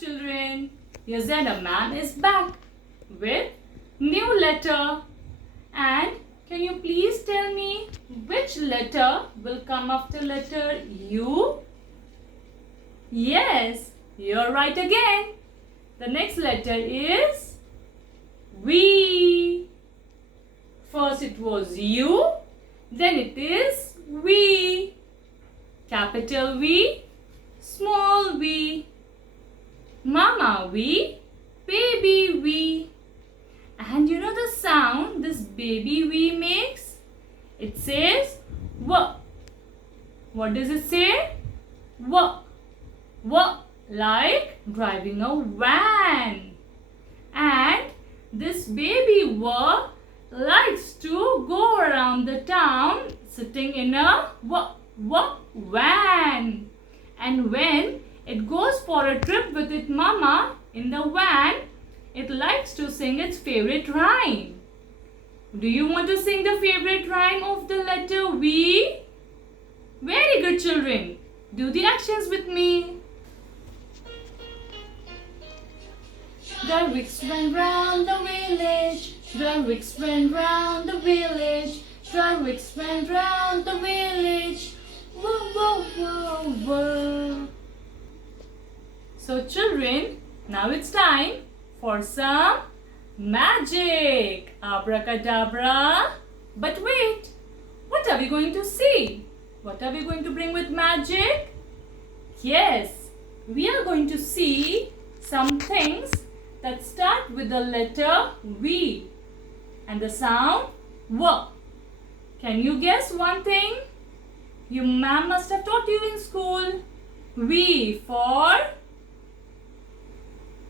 children. Your Zenda man is back with new letter. And can you please tell me which letter will come after letter U? Yes, you're right again. The next letter is V. First it was U, then it is V. Capital V, small v. Mama V, baby V. And you know the sound this baby V makes? It says W. What does it say? W. W, like driving a van. And this baby W likes to go around the town sitting in a van. And when it goes for a trip with its mama in the van, it likes to sing its favorite rhyme. Do you want to sing the favorite rhyme of the letter V? Very good, children. Do the actions with me. The wicks went round the village. The wicks went round the village. The wicks went round the village. Whoa, whoa, whoa, whoa. So children, now it's time for some magic. Abracadabra. But wait, what are we going to see? What are we going to bring with magic? Yes, we are going to see some things that start with the letter V and the sound W. Can you guess one thing? Your ma'am must have taught you in school. V for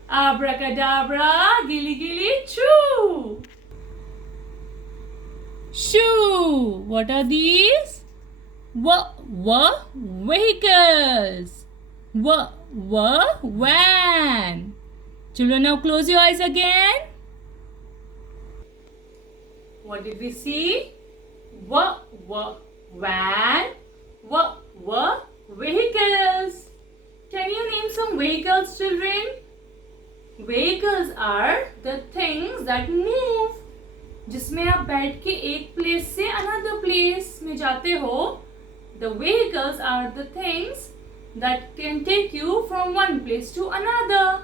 abracadabra, gilly gilly, choo. Shoe. What are these? Vehicles. Van. Children, now close your eyes again. What did we see? Van. Vehicles. Can you name some vehicles, children? Vehicles are the things that move. जिसमें आप बैठ के एक place से another place में जाते हो. The vehicles are the things that can take you from one place to another.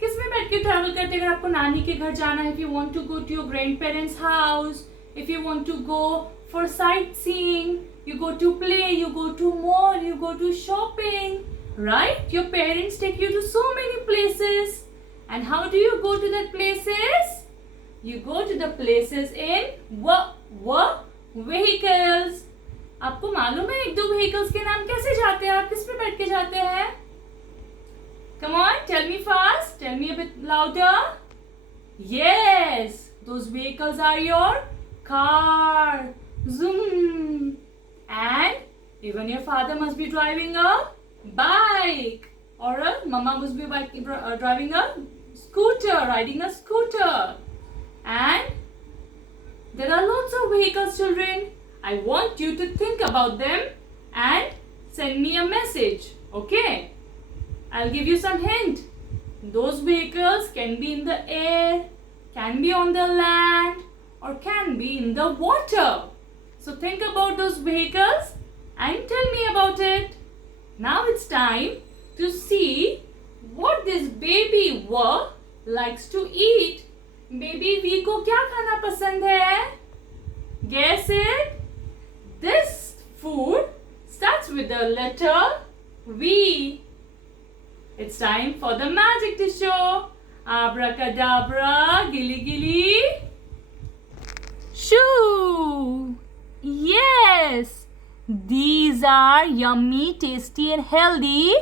किसमें बैठ के travel करते? अगर आपको नानी के घर जाना है, if you want to go to your grandparents' house, if you want to go for sightseeing, you go to play, you go to mall, you go to shopping, right? Your parents take you to so many places. And how do you go to the places? You go to the places in vehicles. आपको मालूम है एक दो vehicles के नाम कैसे जाते हैं? आप किस पे बैठ के जाते हैं? Come on, tell me fast. Tell me a bit louder. Yes, those vehicles are your car. Zoom. And even your father must be driving a bike. Or a mama must be driving a scooter, riding a scooter. And there are lots of vehicles, children. I want you to think about them and send me a message. Okay? I'll give you some hint. Those vehicles can be in the air, can be on the land, or can be in the water. So think about those vehicles and tell me about it. Now it's time to see what this baby W likes to eat. Baby V को क्या खाना पसंद है? Guess it. This food starts with the letter V. It's time for the magic to show. Abracadabra, gilly gilly. Shoo! Yes! These are yummy, tasty and healthy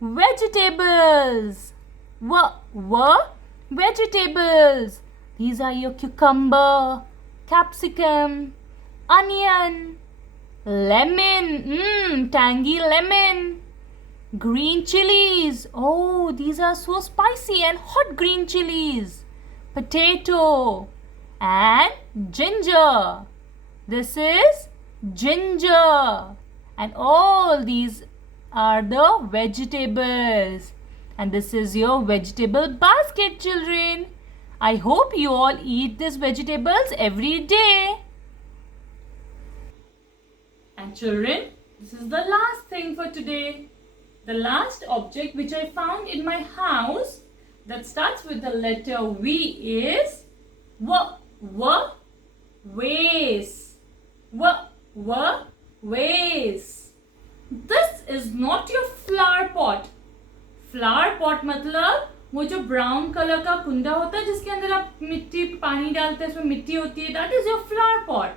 vegetables. Vegetables. These are your cucumber, capsicum, onion, lemon, tangy lemon, green chilies. Oh, these are so spicy and hot green chilies. Potato and ginger. This is ginger. And all these are the vegetables. And this is your vegetable basket, children. I hope you all eat these vegetables every day. And children, this is the last thing for today. The last object which I found in my house that starts with the letter V is vase. Vase. This is not your flower pot. Flower pot मतलब वो जो brown color का कुंडा होता है जिसके अंदर आप मिट्टी पानी डालते हैं, उसमें मिट्टी होती है. That is your flower pot.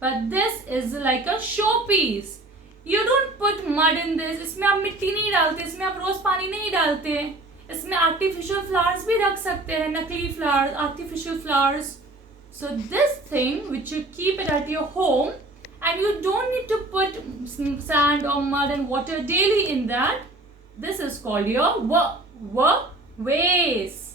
But this is like a showpiece. You don't put mud in this. इसमें आप मिट्टी नहीं डालते, इसमें आप रोज पानी नहीं डालते. इसमें artificial flowers भी रख सकते हैं, नकली flowers, artificial flowers. So this thing which you keep it at your home, and you don't need to put sand or mud and water daily in that. This is called your vase.